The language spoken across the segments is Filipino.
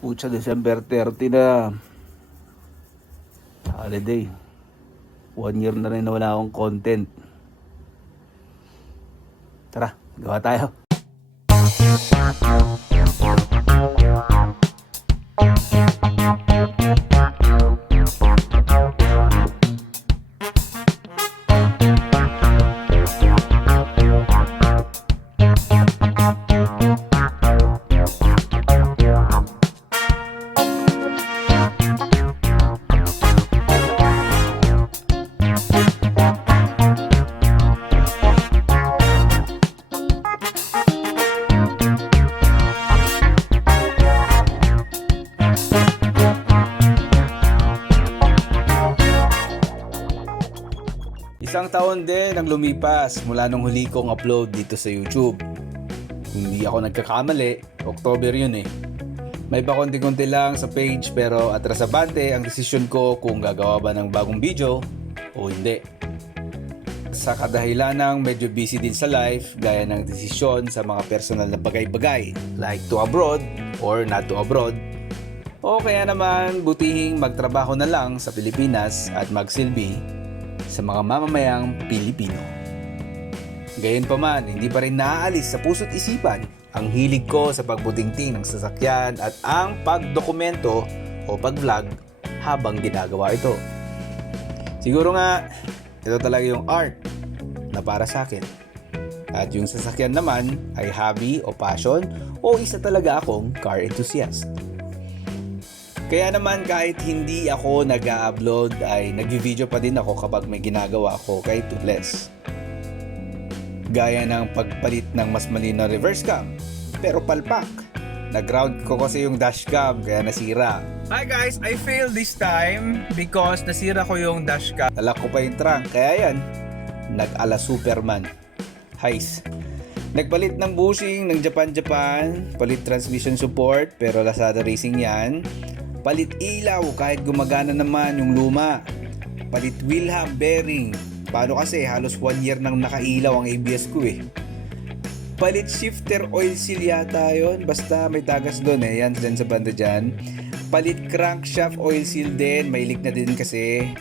Pucha, December 30 na. Holiday. 1 year na rin na wala akong content. Tara, gawa tayo. Isang taon din ang lumipas mula nung huli kong upload dito sa YouTube. Kung hindi ako nagkakamali, October yun eh. May pa konti-konti lang sa page pero atrasabante ang desisyon ko kung gagawa ba ng bagong video o hindi. Sa kadahilanang medyo busy din sa life gaya ng desisyon sa mga personal na bagay-bagay like to abroad or not to abroad. O kaya naman butihing magtrabaho na lang sa Pilipinas at magsilbi sa mga mamamayang Pilipino. Gayunpaman, hindi pa rin naaalis sa puso't isipan ang hilig ko sa pagbutingting ng sasakyan at ang pagdokumento o pag-vlog habang ginagawa ito. Siguro nga, ito talaga yung art na para sa akin. At yung sasakyan naman ay hobby o passion o isa talaga akong car enthusiast. Kaya naman kahit hindi ako nag-upload ay nag-video pa din ako kapag may ginagawa ako kahit Toothless. Gaya ng pagpalit ng mas malinaw reverse cam, pero palpak. Nag-ground ko kasi yung dashcam kaya nasira. Hi guys, I failed this time because nasira ko yung dashcam. Talak ko pa yung trunk, kaya yan, nag-ala Superman. Heis. Nagpalit ng bushing ng Japan, palit transmission support pero Lazada Racing yan. Palit ilaw kahit gumagana naman yung luma. Palit wheel hub bearing. Paano kasi halos 1 year nang nakailaw ang ABS ko eh. Palit shifter oil seal yata yun. Basta may tagas doon eh. Yan dyan sa banda dyan. Palit crankshaft oil seal din. May leak na din kasi.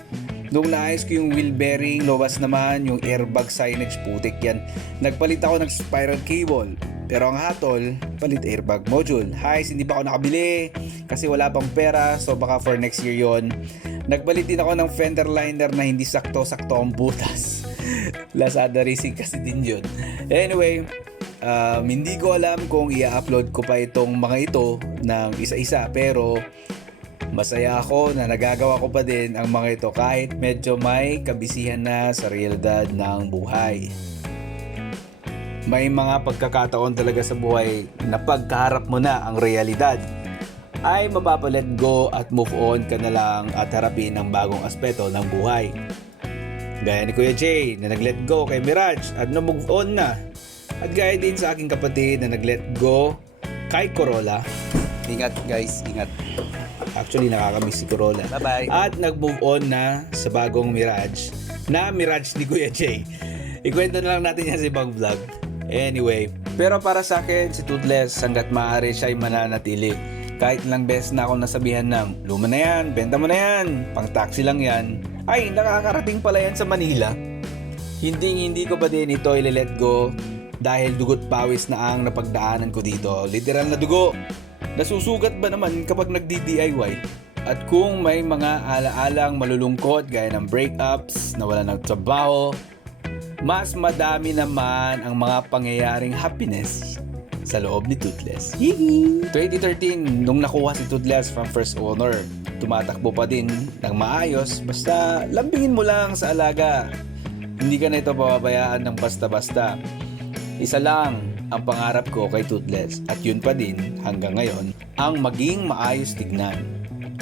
Nung naayos ko yung wheel bearing, lobas naman yung airbag signage, putik yan. Nagpalit ako ng spiral cable. Pero ang hatol, palit airbag module. Guys, hindi pa ako nakabili kasi wala pang pera, so baka for next year yon. Nagpalit din ako ng fender liner na hindi sakto-sakto ang butas. Lazada Racing kasi din yun. Anyway, hindi ko alam kung i-upload ko pa itong mga ito ng isa-isa, pero masaya ako na nagagawa ko pa din ang mga ito kahit medyo may kabisihan na sa realidad ng buhay. May mga pagkakataon talaga sa buhay na pagkaharap mo na ang realidad ay mapapalet go at move on ka na lang at harapin ang bagong aspeto ng buhay. Gaya ni Kuya Jay na nag-let go kay Mirage at na-move on na. At gaya din sa aking kapatid na nag-let go kay Corolla. Ingat guys, ingat. Actually nakakamiss si Corolla. Bye-bye. At nag-move on na sa bagong Mirage na Mirage ni Kuya Jay. Ikwento na lang natin yan sa ibang vlog. Anyway, pero para sa akin si Toothless hanggat maaari siya ay mananatili. Kahit ilang beses na ako nasabihan ng luma na yan, benta mo na yan, pang taxi lang yan, ay nakakarating pala yan sa Manila. Hindi ko pa din ito i-let go dahil dugot pawis na ang napagdaanan ko dito. Literal na dugo. Nasusugat ba naman kapag nagdi-DIY? At kung may mga alaalang malulungkot gaya ng breakups, nawala ng trabaho, mas madami naman ang mga pangyayaring happiness sa loob ni Toothless. 2013, nung nakuha si Toothless from first owner, tumatakbo pa din ng maayos basta lambingin mo lang sa alaga. Hindi ka na ito pababayaan ng basta-basta. Isa lang ang pangarap ko kay Toothless at yun pa din hanggang ngayon, ang maging maayos tignan.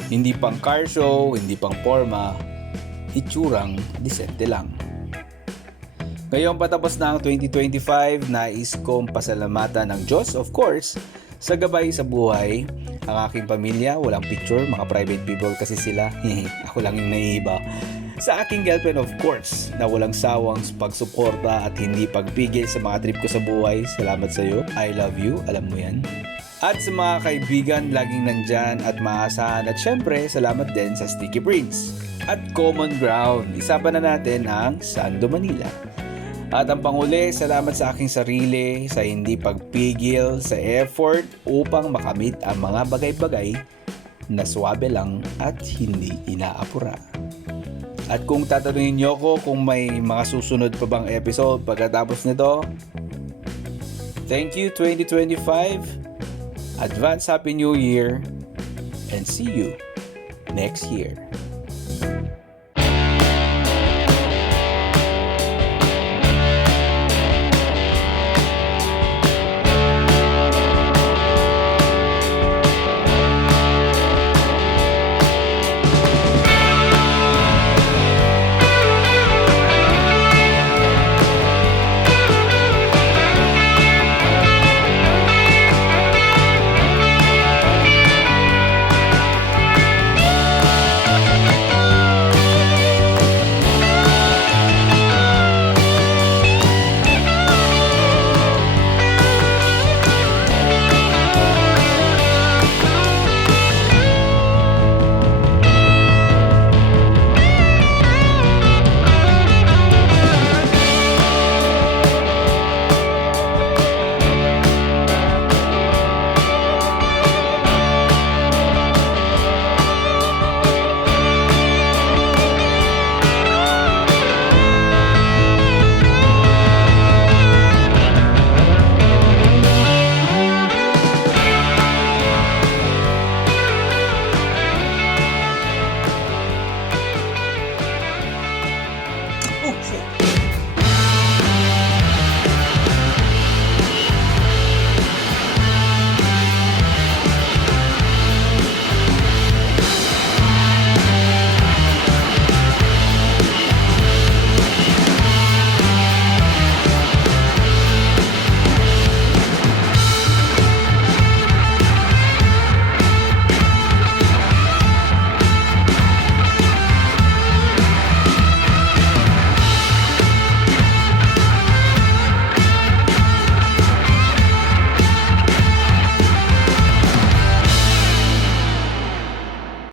Hindi pang car show, hindi pang forma, itsurang disente lang. Ngayong patapos na ang 2025, nais kong pasalamatan ng Diyos, of course, sa gabay sa buhay. Ang aking pamilya, walang picture, mga private people kasi sila. Ako lang yung naiiba. Sa aking girlfriend, of course, na walang sawang pagsuporta at hindi pagpigil sa mga trip ko sa buhay. Salamat sa iyo. I love you. Alam mo yan. At sa mga kaibigan laging nandyan at maasahan, at syempre salamat din sa Sticky Prints. At Common Ground, isapan na natin ang Sando Manila. At ang panghuli, salamat sa aking sarili sa hindi pagpigil sa effort upang makamit ang mga bagay-bagay na swabe lang at hindi inaapura. At kung tatanungin niyo ko kung may mga susunod pa bang episode pagkatapos nito, thank you 2025. Advance Happy New Year and see you next year.